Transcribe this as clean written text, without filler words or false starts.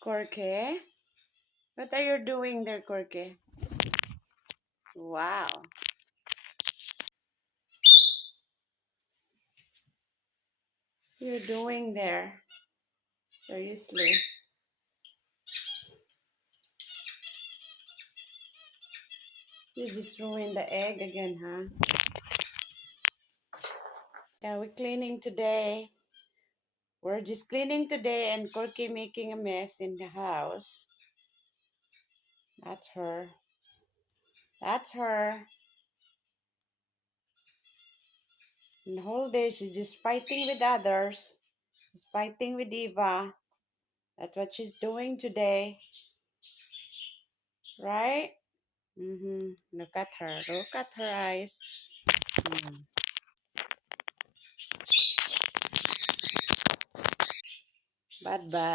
Corky, what are you doing there, Corky? Wow. You're doing there? Seriously. You just ruined the egg again, huh? Yeah, we're cleaning today. We're just cleaning today and Corky making a mess in the house. That's her. That's her. And the whole day she's just fighting with others. She's fighting with Eva. That's what she's doing today. Right? Look at her. Look at her eyes. Mm. Bye bye.